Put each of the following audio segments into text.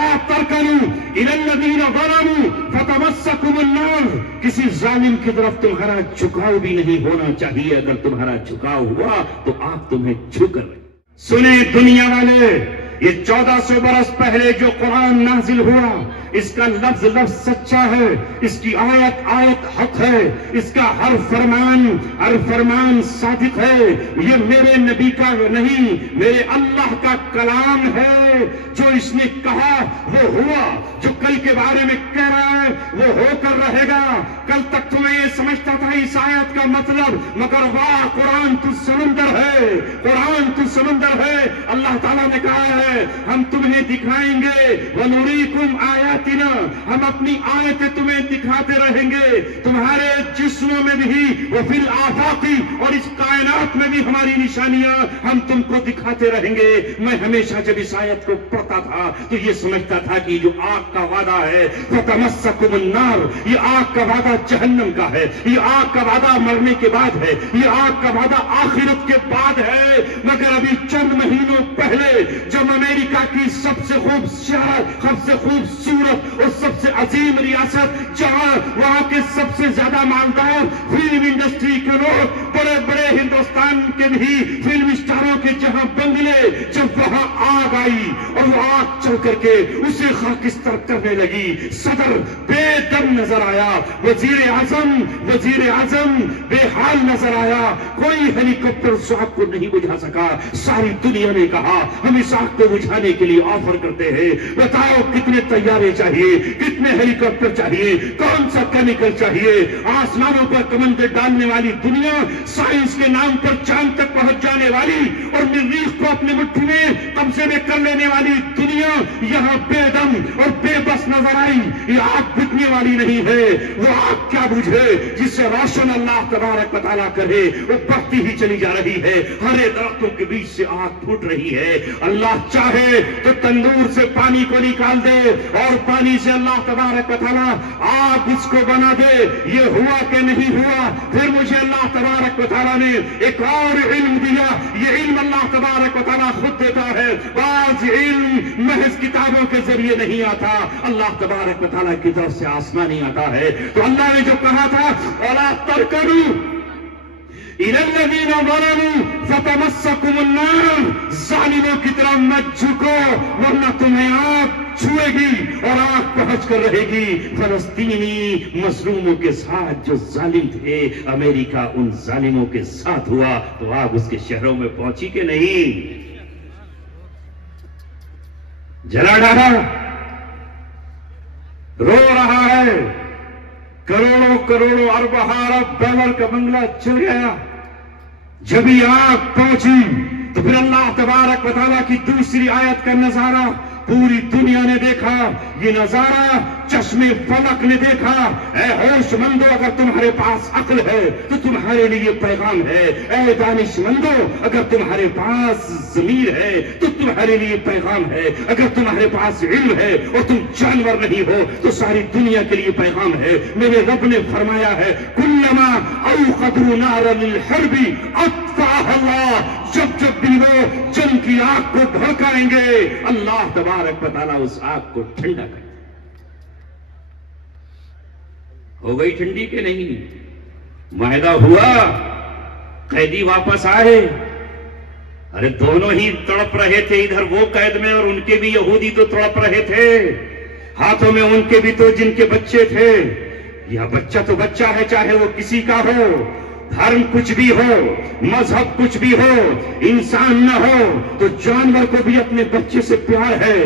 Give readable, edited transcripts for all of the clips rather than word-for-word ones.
وَلَا تَرْكَنُوا إِلَى الَّذِينَ ظَلَمُوا فَتَمَسَّكُمُ النَّارُ. کسی ظالم کی طرف تمہارا جھکاؤ بھی نہیں ہونا چاہیے. اگر تمہارا جھکاؤ ہوا تو آپ تمہیں چھو کر رہے. سنیں دنیا والے، یہ 1400 برس پہلے جو قرآن نازل ہوا، اس کا لفظ لفظ سچا ہے، اس کی آیت آیت حق ہے، اس کا ہر فرمان صادق ہے. یہ میرے نبی کا نہیں، میرے اللہ کا کلام ہے. جو اس نے کہا وہ ہوا، جو کل کے بارے میں کہہ رہا ہے وہ ہو کر رہے گا. کل تک تو میں یہ سمجھتا تھا اس آیت کا مطلب، مگر واہ قرآن تو سمندر ہے، قرآن تو سمندر ہے. اللہ تعالیٰ نے کہا ہے ہم تمہیں دکھائیں گے وَنُرِيكُمْ آيَاتِنَا، ہم اپنی آیتیں تمہیں دکھاتے رہیں گے. تمہارے جسموں میں بھی وَفِي الْآفَاقِ، اور اس کائنات میں بھی ہماری نشانیاں ہم تم کو دکھاتے رہیں گے. میں ہمیشہ جب اس آیت کو پڑھتا تھا تو یہ سمجھتا تھا کہ جو آگ کا وعدہ ہے فَتَمَسَّكُمُ النَّارُ، یہ آگ کا وعدہ جہنم کا ہے، یہ آگ کا وعدہ مرنے کے بعد ہے، یہ آگ کا وعدہ آخرت کے بعد ہے. مگر ابھی چند مہینوں پہلے جب امریکہ کی سب سے خوبصورت اور سب سے عظیم ریاست، جہاں وہاں کے سب سے زیادہ مالدار فلم انڈسٹری کے لوگ، بڑے بڑے ہندوستان کے بھی فلم اسٹاروں کے جہاں بنگلے، جب وہاں آگ آئی اور وہ آگ چل کر کے اسے خاکستر کرنے لگی، صدر بے دم نظر آیا، وزیر اعظم بے حال نظر آیا. کوئی ہیلی کاپٹر اس آگ کو نہیں بجھا سکا. ساری دنیا نے کہا ہم اس آگ کو بجھانے کے لیے آفر کرتے ہیں، بتاؤ کتنے طیارے چاہیے، کتنے ہیلی کاپٹر چاہیے، کون سا کیمیکل چاہیے. آسمانوں پر کمندیں ڈالنے والی دنیا، سائنس کے نام پر چاند تک پہنچ جانے والی اور مریخ کو اپنی مٹھی میں قبضے میں کر لینے والی دنیا یہاں بے دم اور بے بس نظر آئی. یہ آگ بجھنے والی نہیں ہے. وہ آگ کیا بجھے جس سے روشن اللہ تبارک و تعالیٰ کرے وہ بڑھتی ہی چلی جا رہی ہے. ہرے درختوں کے بیچ سے آگ پھوٹ رہی ہے. اللہ چاہے تو تندور سے پانی کو نکال دے اور پانی سے اللہ تبارک و تعالیٰ آگ اس کو بنا دے. یہ ہوا کہ نہیں ہوا؟ پھر مجھے اللہ تبارک و تعالیٰ نے ایک اور علم دیا. یہ علم اللہ تبارک و تعالیٰ خود دیتا ہے. بعض علم محض کتابوں کے ذریعے نہیں آتا، اللہ تبارک و تعالیٰ کی طرف سے آسمانی آتا ہے. تو اللہ نے جو کہا تھا وَلَا تَرْكَنُوا إِلَى الَّذِينَ ظَلَمُوا فَتَمَسَّكُمُ النَّارُ، ظالموں کی طرف مت جھکو ورنہ تمہیں آگ چھوئے گی اور آگ پہنچ کر رہے گی. فلسطینی مظلوموں کے ساتھ جو ظالم تھے، امریکہ ان ظالموں کے ساتھ ہوا تو آگ اس کے شہروں میں پہنچی کہ نہیں؟ جلا ڈالا، رو رہا ہے. کروڑوں ارب ڈالر کا بنگلہ چل گیا. جب ہی آگ پہنچی تو پھر اللہ تبارک و تعالیٰ کی دوسری آیت کا نظارہ پوری دنیا نے دیکھا. یہ نظارہ چشم فلک نے دیکھا. اے ہوش مندو، اگر تمہارے پاس عقل ہے تو تمہارے لیے پیغام ہے. اے دانش مندو، اگر تمہارے پاس ضمیر ہے تو تمہارے لیے پیغام ہے. اگر تمہارے پاس علم ہے اور تم جانور نہیں ہو تو ساری دنیا کے لیے پیغام ہے. میرے رب نے فرمایا ہے کلما اوقدوا نارا للحرب اطفاها اللہ، جب بھی وہ جنگ کی آگ کو بھڑکائیں گے اللہ تبارک و تعالیٰ اس آگ کو ٹھنڈا کرے. ہو گئی ٹھنڈی کہ نہیں؟ معاہدہ ہوا، قیدی واپس آئے. ارے دونوں ہی تڑپ رہے تھے، ادھر وہ قید میں اور ان کے بھی یہودی تو تڑپ رہے تھے. ہاتھوں میں ان کے بھی تو جن کے بچے تھے. یہ بچہ تو بچہ ہے، چاہے وہ کسی کا ہو، دھرم کچھ بھی ہو، مذہب کچھ بھی ہو، انسان نہ ہو تو جانور کو بھی اپنے بچے سے پیار ہے.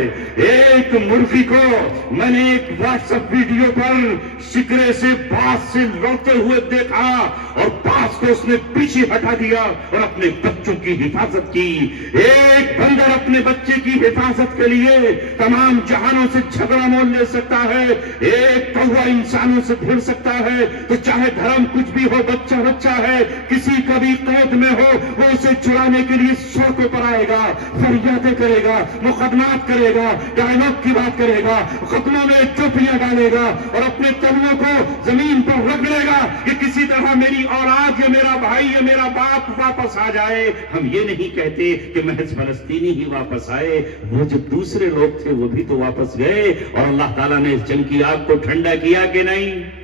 ایک مرغی کو میں نے ایک واٹس ایپ ویڈیو پر شکرے سے باز سے لڑتے ہوئے دیکھا اور باز کو اس نے پیچھے ہٹا دیا اور اپنے بچوں کی حفاظت کی. ایک بندر اپنے بچے کی حفاظت کے لیے تمام جہانوں سے جھگڑا مول لے سکتا ہے. ایک کوا انسانوں سے بھیڑ سکتا ہے. تو چاہے دھرم کچھ بھی ہو، بچہ ہوتا ہے کسی کا بھی قید میں ہو وہ اسے چھڑانے کے لیے سڑکوں پر آئے گا، فریادیں کرے گا، مقدمات کرے گا، ڈائلاگ کی بات کرے گا، ختموں میں چوپیاں ڈالے گا اور اپنے تلووں کو زمین پر رگڑے گا کہ کسی طرح میری اولاد یا میرا بھائی یا میرا باپ واپس آ جائے۔ ہم یہ نہیں کہتے کہ محض فلسطینی ہی واپس آئے، وہ جو دوسرے لوگ تھے وہ بھی تو واپس گئے، اور اللہ تعالیٰ نے اس جنگ کی آگ کو ٹھنڈا کیا کہ نہیں؟